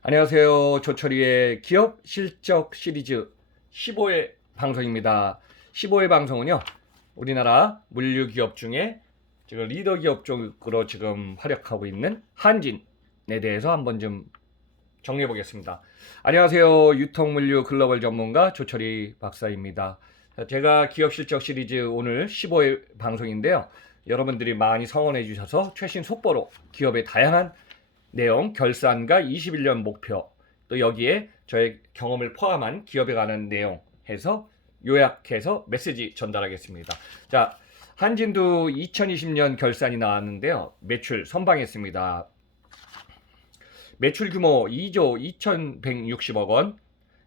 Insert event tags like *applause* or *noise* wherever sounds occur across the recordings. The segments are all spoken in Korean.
안녕하세요. 조철이의 기업 실적 시리즈 15회 방송입니다. 15회 방송은요, 우리나라 물류 기업 중에 지금 리더 기업 쪽으로 지금 활약하고 있는 한진에 대해서 한번 좀 정리해 보겠습니다. 안녕하세요. 유통물류 글로벌 전문가 조철이 박사입니다. 자, 제가 기업 실적 시리즈 오늘 15회 방송인데요. 여러분들이 많이 성원해 주셔서 최신 속보로 기업의 다양한 내용, 결산과 21년 목표, 또 여기에 저의 경험을 포함한 기업에 관한 내용 해서 요약해서 메시지 전달하겠습니다. 자, 한진도 2020년 결산이 나왔는데요. 매출 선방했습니다. 매출 규모 2조 2,160억 원,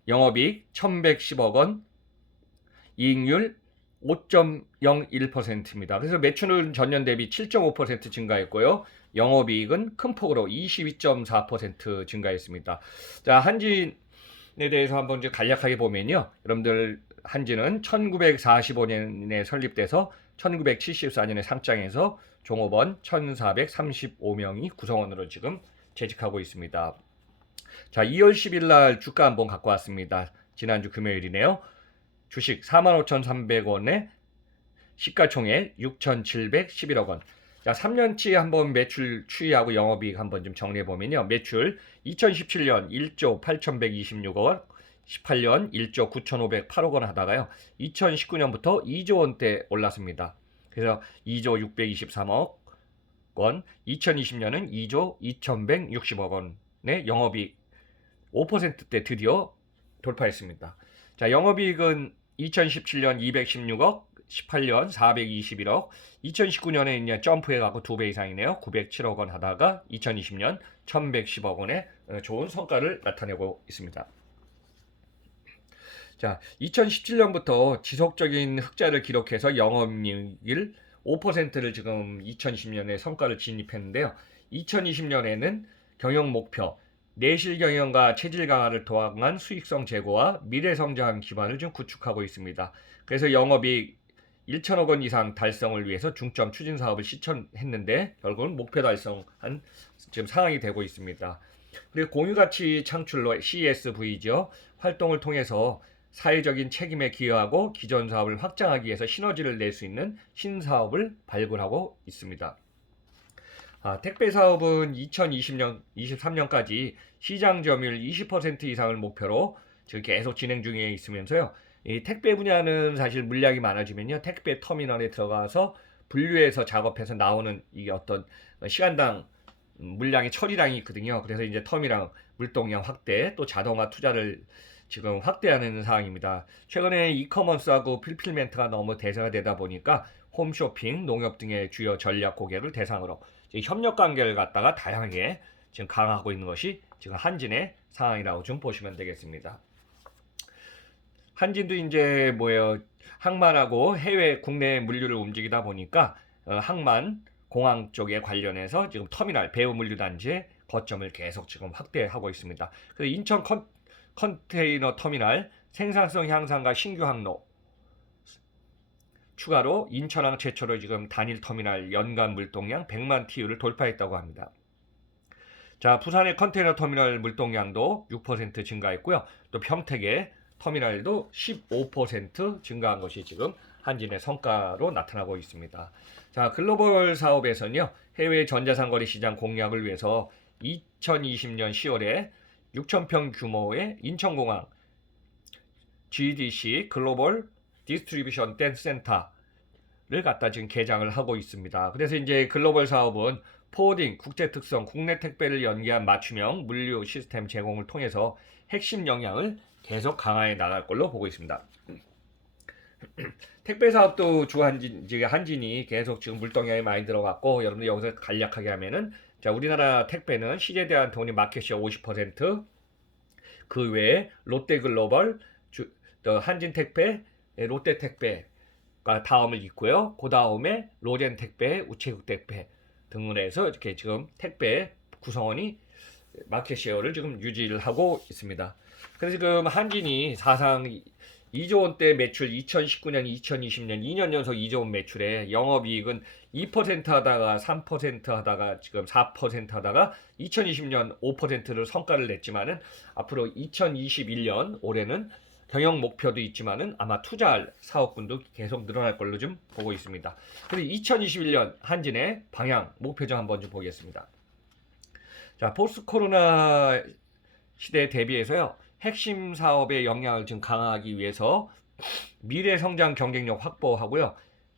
영업이익 1,110억 원, 이익률 5.01%입니다. 그래서 매출은 전년 대비 7.5% 증가했고요. 영업이익은 큰 폭으로 22.4% 증가했습니다. 자, 한진에 대해서 한번 이제 간략하게 보면요. 여러분들 한진은 1945년에 설립돼서 1974년에 상장해서 종업원 1,435명이 구성원으로 지금 재직하고 있습니다. 자, 2월 10일 날 주가 한번 갖고 왔습니다. 지난주 금요일이네요. 주식 45,300원에 시가총액 6,711억 원. 자, 3년치 한번 매출 추이하고 영업이익 한번 좀 정리해 보면요. 매출 2017년 1조 8,126억 원, 18년 1조 9,508억 원 하다가요. 2019년부터 2조 원대 올랐습니다. 그래서 2조 623억 원, 2020년은 2조 2,160억 원의 영업이익 5%대 드디어 돌파했습니다. 자, 영업이익은 2017년 216억, 18년 421억, 2019년에 이제 점프해가고 두 배 이상이네요. 907억 원 하다가 2020년 1110억 원의 어, 좋은 성과를 나타내고 있습니다. 자, 2017년부터 지속적인 흑자를 기록해서 영업이익을 5%를 지금 2020년에 성과를 진입했는데요. 2020년에는 경영 목표, 내실 경영과 체질 강화를 통한 수익성 제고와 미래 성장 기반을 좀 구축하고 있습니다. 그래서 영업이익 1천억 원 이상 달성을 위해서 중점 추진 사업을 실천했는데 결국은 목표 달성한 지금 상황이 되고 있습니다. 그리고 공유 가치 창출로 CSV죠 활동을 통해서 사회적인 책임에 기여하고 기존 사업을 확장하기 위해서 시너지를 낼 수 있는 신사업을 발굴하고 있습니다. 아, 택배 사업은 2020년, 23년까지 시장 점유율 20% 이상을 목표로 지금 계속 진행 중에 있으면서요. 이 택배 분야는 사실 물량이 많아지면요. 택배 터미널에 들어가서 분류해서 작업해서 나오는 이게 어떤 시간당 물량의 처리량이 있거든요. 그래서 이제 터미널 물동량 확대 또 자동화 투자를 지금 확대하는 상황입니다. 최근에 이커머스하고 필필멘트가 너무 대세가 되다 보니까 홈쇼핑, 농협 등의 주요 전략 고객을 대상으로 협력 관계를 갖다가 다양하게 지금 강화하고 있는 것이 지금 한진의 상황이라고 좀 보시면 되겠습니다. 한진도 이제 뭐예요 항만하고 해외 국내 물류를 움직이다 보니까 어, 항만 공항 쪽에 관련해서 지금 터미널 배후 물류 단지의 거점을 계속 지금 확대하고 있습니다. 그래서 인천 컨, 컨테이너 터미널 생산성 향상과 신규 항로 추가로 인천항 최초로 지금 단일 터미널 연간 물동량 100만 TU를 돌파했다고 합니다. 자, 부산의 컨테이너 터미널 물동량도 6% 증가했고요. 또 평택의 터미널도 15% 증가한 것이 지금 한진의 성과로 나타나고 있습니다. 자, 글로벌 사업에서는요. 해외 전자상거래 시장 공략을 위해서 2020년 10월에 6,000평 규모의 인천공항 GDC 글로벌 디스트리뷰션 댄스 센터를 갖다 지금 개장을 하고 있습니다. 그래서 이제 글로벌 사업은 포워딩, 국제 특성, 국내 택배를 연계한 맞춤형 물류 시스템 제공을 통해서 핵심 역량을 계속 강화해 나갈 걸로 보고 있습니다. *clears throat* 택배 사업도 주한진, 지금 한진이 계속 지금 물동량이 많이 들어갔고, 여러분들 여기서 간략하게 하면은, 자, 우리나라 택배는 시제에 대한 돈이 마켓시어 50%, 그 외에 롯데글로벌, 주, 또 한진택배, 롯데 택배가 다음을 잇고요. 그 다음에 로젠 택배, 우체국 택배 등으로 해서 이렇게 지금 택배 구성원이 마켓시어를 지금 유지를 하고 있습니다. 그래서 지금 한진이 사상 2조 원대 매출 2019년, 2020년 2년 연속 2조 원 매출에 영업이익은 2% 하다가 3% 하다가 지금 4% 하다가 2020년 5%를 성과를 냈지만은 앞으로 2021년 올해는 경영 목표도 있지만은 아마 투자할 사업군도 계속 늘어날 걸로 좀 보고 있습니다. 그리고 2021년 한진의 방향 목표점 한번 좀 보겠습니다. 자, 포스트 코로나 시대에 대비해서요. 핵심 사업의 역량을 좀 강화하기 위해서 미래 성장 경쟁력 확보하고요.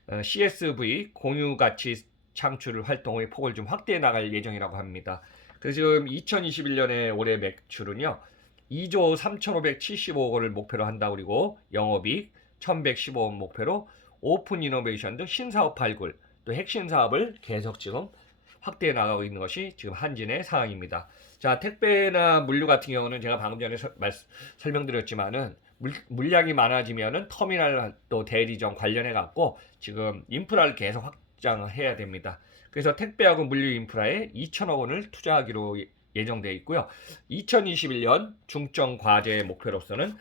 어, CSV 공유 가치 창출 활동의 폭을 좀 확대해 나갈 예정이라고 합니다. 그래서 지금 2021년에 올해 매출은요. 2조 3,575억 원을 목표로 한다 그리고 영업이익 1,115억 목표로 오픈 이노베이션 등 신사업 발굴 또 핵심 사업을 계속 지금 확대해 나가고 있는 것이 지금 한진의 상황입니다. 자 택배나 물류 같은 경우는 제가 방금 전에 설, 말, 설명드렸지만은 물, 물량이 많아지면은 터미널 또 대리점 관련해 갖고 지금 인프라를 계속 확장해야 됩니다. 그래서 택배하고 물류 인프라에 2천억 원을 투자하기로 예- 예정되어 있고요. 2021년 중점 과제 목표로서는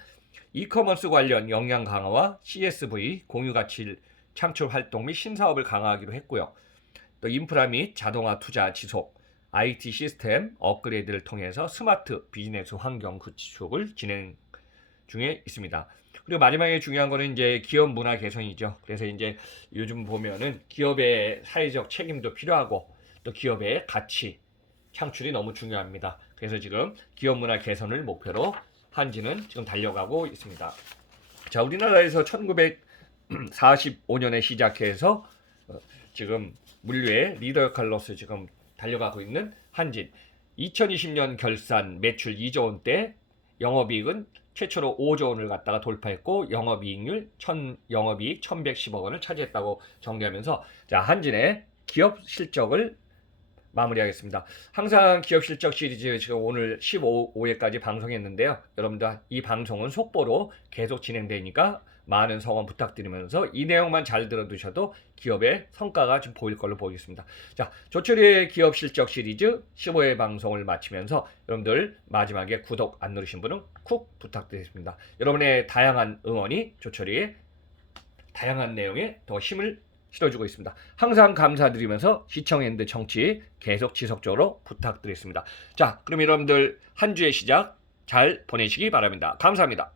이커머스 관련 역량 강화와 CSV 공유 가치 창출 활동 및 신사업을 강화하기로 했고요. 또 인프라 및 자동화 투자 지속, IT 시스템 업그레이드를 통해서 스마트 비즈니스 환경 구축을 진행 중에 있습니다. 그리고 마지막에 중요한 거는 이제 기업 문화 개선이죠. 그래서 이제 요즘 보면은 기업의 사회적 책임도 필요하고 또 기업의 가치 창출이 너무 중요합니다. 그래서 지금 기업 문화 개선을 목표로 한지는 지금 달려가고 있습니다. 자, 우리나라에서 1945년에 시작해서 어, 지금 물류의 리더 역할로서 지금 달려가고 있는 한진. 2020년 결산 매출 2조 원대, 영업이익은 최초로 5조 원을 갖다가 돌파했고 영업이익률 1000 영업이익 1,110억 원을 차지했다고 정리하면서 자 한진의 기업 실적을 마무리하겠습니다. 항상 기업 실적 시리즈 지금 오늘 15회까지 방송했는데요. 여러분들 이 방송은 속보로 계속 진행되니까 많은 성원 부탁드리면서 이 내용만 잘 들어두셔도 기업의 성과가 좀 보일 걸로 보이겠습니다. 자, 조철이의 기업 실적 시리즈 15회 방송을 마치면서 여러분들 마지막에 구독 안 누르신 분은 쿡 부탁드리겠습니다. 여러분의 다양한 응원이 조철이의 다양한 내용에 더 힘을 실어주고 있습니다. 항상 감사드리면서 시청엔드 청취 계속 지속적으로 부탁드리겠습니다. 자, 그럼 여러분들 한 주의 시작 잘 보내시기 바랍니다. 감사합니다.